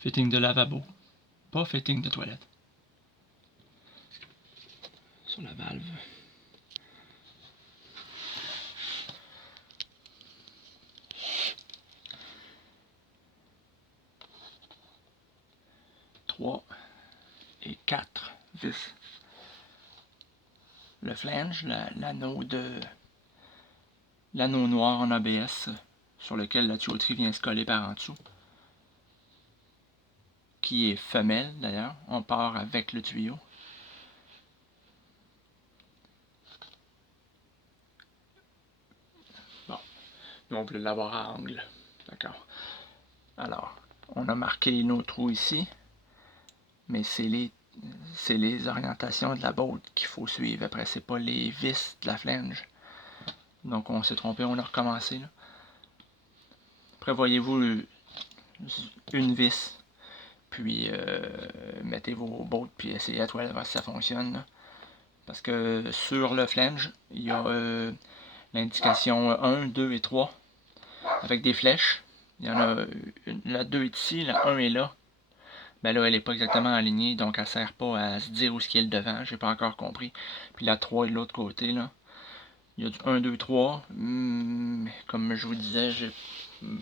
Fitting de lavabo, pas fitting de toilette. Sur la valve. Trois et 4 vis. Le flange, l'anneau noir en ABS sur lequel la tuyauterie vient se coller par en dessous, qui est femelle d'ailleurs, on part avec le tuyau. Bon, nous on peut l'avoir à angle, d'accord. Alors, on a marqué nos trous ici, mais c'est les orientations de la botte qu'il faut suivre. Après, c'est pas les vis de la flange. Donc on s'est trompé, on a recommencé là. Prévoyez-vous une vis, puis mettez vos bottes, puis essayez à toile voir si ça fonctionne là. Parce que sur le flange, il y a l'indication 1, 2 et 3 avec des flèches. Il y en a la 2 est ici, la 1 est là. Ben là, elle n'est pas exactement alignée, donc elle ne sert pas à se dire où est le devant, j'ai pas encore compris. Puis la 3 est de l'autre côté, là. Il y a du 1, 2, 3. Comme je vous disais, je ne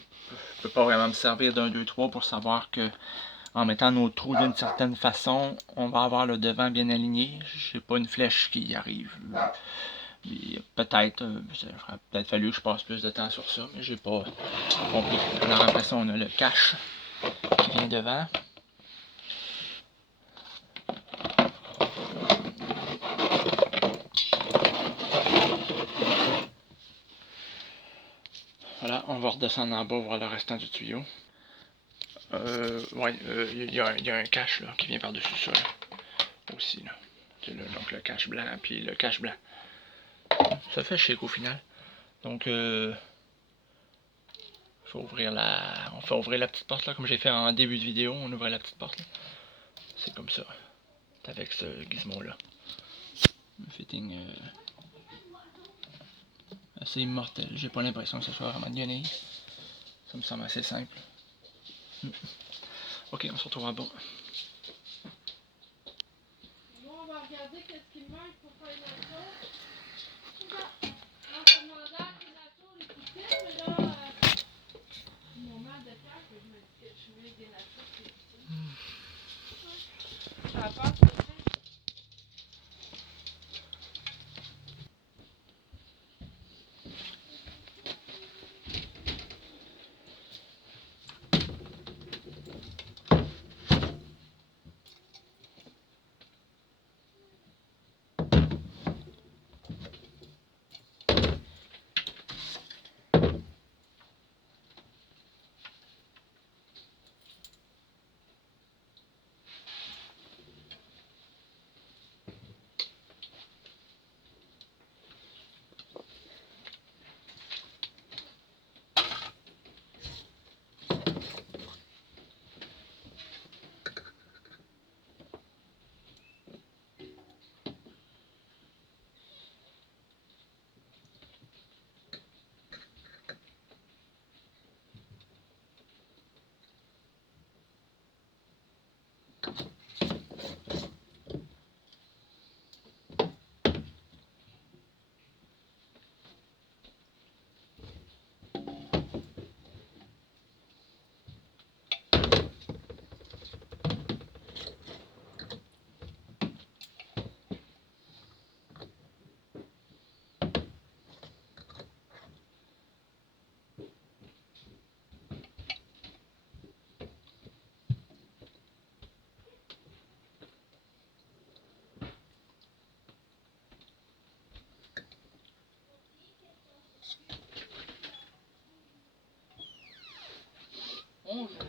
peux pas vraiment me servir d'un 2, 3 pour savoir que en mettant nos trous d'une certaine façon, on va avoir le devant bien aligné. J'ai pas une flèche qui y arrive. Peut-être, il aurait peut-être fallu que je passe plus de temps sur ça, mais j'ai pas compris. Alors après ça, on a le cache qui vient devant. Voilà, on va redescendre en bas voir le restant du tuyau. Ouais, il y a un cache là, qui vient par-dessus ça là, aussi. Là. Donc le cache blanc, puis le cache blanc. Ça fait chic au final. Donc, on fait ouvrir la petite porte là, comme j'ai fait en début de vidéo. On ouvrait la petite porte là. C'est comme ça. C'est avec ce gizmo là. Un fitting assez immortel. J'ai pas l'impression que ce soit vraiment guenille. Ça me semble assez simple. Ok, on se retrouve en bas. Bon, on va regarder qu'est-ce qu'il manque pour faire la tour. On se demandait à faire la tour les poutines, mais là, mon mal de cœur, je me dis que je suis mieux des natures que les poutines. Ça passe, tu sais. Bonjour.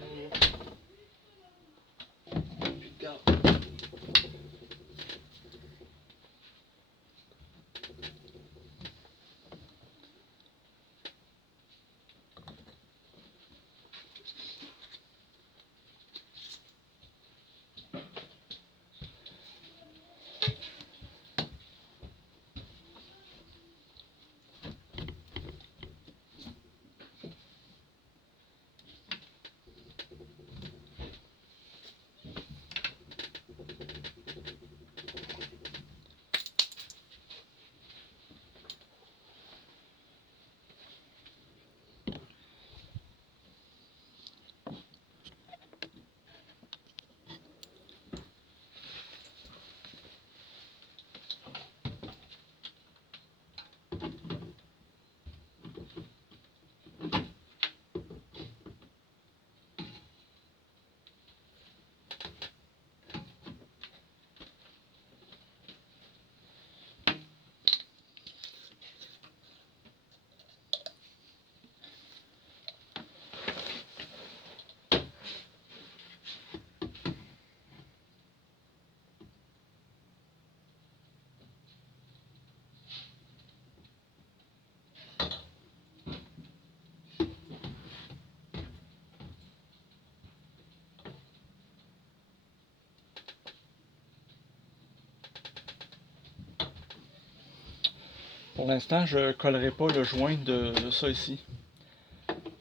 Pour l'instant, je ne collerai pas le joint de ça ici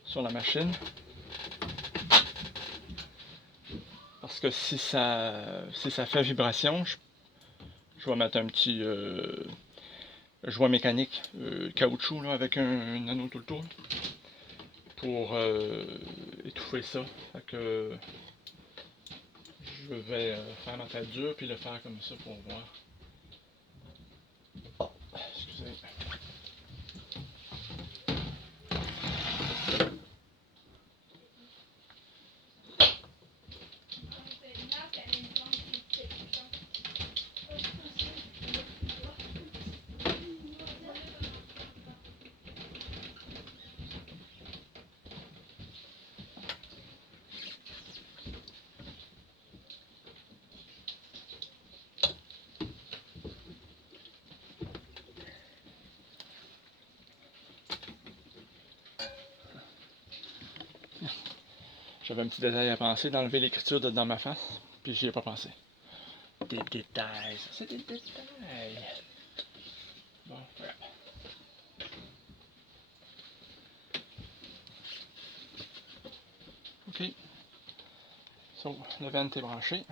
sur la machine. Parce que si ça fait vibration, je vais mettre un petit joint mécanique caoutchouc là, avec un anneau tout le tour pour étouffer ça. Fait que je vais faire ma tête dure puis le faire comme ça pour voir. Excusez. J'avais un petit détail à penser d'enlever l'écriture de dans ma face, puis j'y ai pas pensé. Des détails, ça c'est des détails. Bon, voilà. Ok. So, le vent est branché.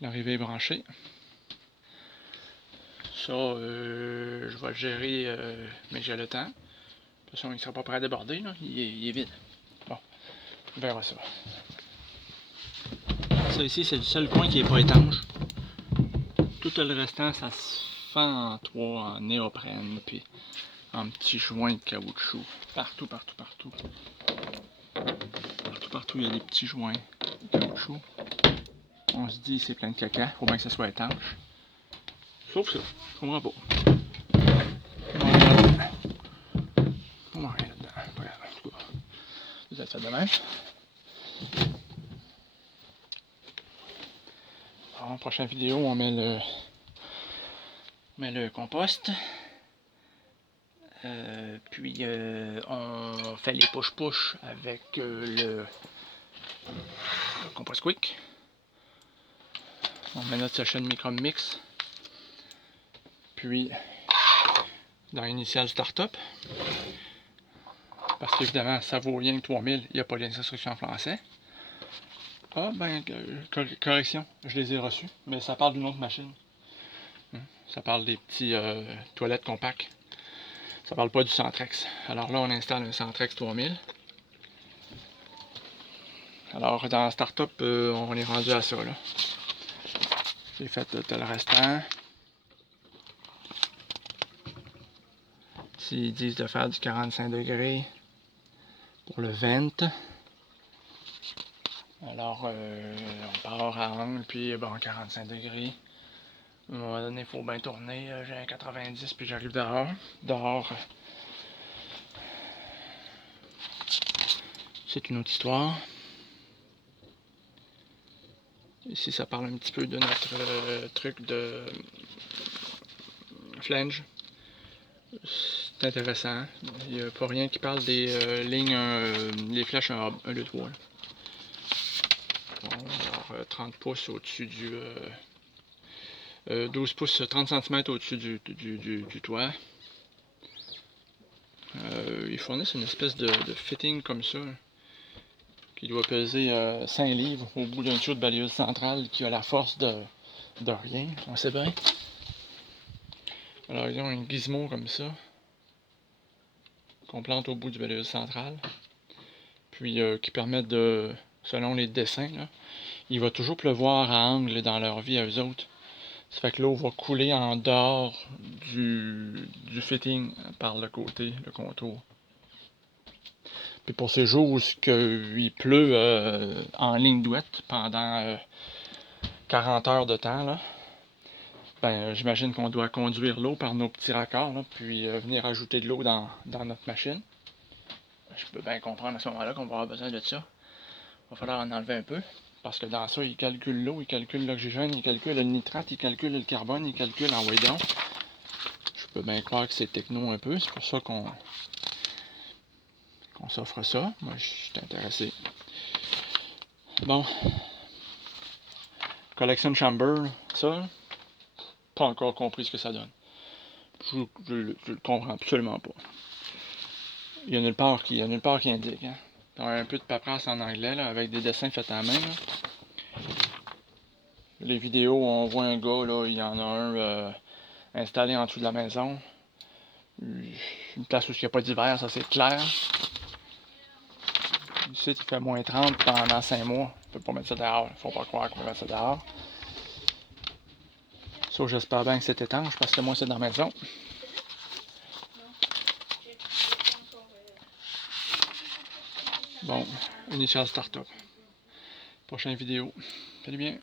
L'arrivée est branchée. Ça, je vais le gérer, mais j'ai le temps. De toute façon, il ne sera pas prêt à déborder, là. Il est vide. Bon, on verra ça. Ça ici, c'est le seul coin qui n'est pas étanche. Tout le restant, ça se fend en toit, en néoprène, puis en petits joints de caoutchouc. Partout, partout, partout. Partout, partout, il y a des petits joints de caoutchouc. On se dit, c'est plein de caca. Faut bien que ça soit étanche. Sauf ça, je comprends pas. On va rien là-dedans. Pas grave, en tout cas. Vous êtes fait de même. En prochaine vidéo, on met le compost. Puis on fait les push-push avec le compost quick. On met notre session micron mix. Puis dans Initial Startup. Parce qu'évidemment, ça vaut rien que 3000, il n'y a pas les instructions en français. Ah ben, correction, je les ai reçus, mais ça parle d'une autre machine. Ça parle des petits toilettes compacts. Ça parle pas du Centrex. Alors là, on installe un Centrex 3000. Alors dans Startup, on est rendu à ça là. J'ai fait tout le restant. S'ils disent de faire du 45 degrés pour le vent. Alors on part à angle, puis bon 45 degrés. À un moment donné, il faut bien tourner. J'ai un 90 puis j'arrive dehors. Dehors, c'est une autre histoire. Ici, ça parle un petit peu de notre truc de flange. C'est intéressant. Il n'y a pas rien qui parle des lignes, les flèches 1, 2, 3. Bon, alors, 30 pouces au-dessus du... 12 pouces, 30 cm au-dessus du toit. Ils fournissent une espèce de fitting comme ça, qui doit peser 5 livres au bout d'un tuyau de balayeuse centrale qui a la force de rien, on sait bien. Alors ils ont un gizmo comme ça, qu'on plante au bout du balayeuse centrale, puis qui permet de, selon les dessins, là, il va toujours pleuvoir à angle dans leur vie à eux autres. Ça fait que l'eau va couler en dehors du fitting par le côté, le contour. Puis pour ces jours où il pleut en ligne douette pendant 40 heures de temps, là, ben, j'imagine qu'on doit conduire l'eau par nos petits raccords, là, puis venir ajouter de l'eau dans notre machine. Je peux bien comprendre à ce moment-là qu'on va avoir besoin de ça. Il va falloir en enlever un peu, parce que dans ça, il calcule l'eau, il calcule l'oxygène, il calcule le nitrate, il calcule le carbone, il calcule en way down. Je peux bien croire que c'est techno un peu, c'est pour ça qu'on s'offre ça. Moi, je suis intéressé. Bon. Collection Chamber, là, ça, là, pas encore compris ce que ça donne. Je le comprends absolument pas. Il y a nulle part qui indique. Hein. T'as un peu de paperasse en anglais là, avec des dessins faits à la main. Là. Les vidéos où on voit un gars, là, il y en a un installé en dessous de la maison. Une place où il n'y a pas d'hiver, ça c'est clair. Ici, il fait moins 30 pendant 5 mois. On peut pas mettre ça dehors. Faut pas croire qu'on va mettre ça dehors. Ça, j'espère bien que c'est étanche parce que moi, c'est dans la maison. Bon, Initial Startup. Prochaine vidéo. Salut bien.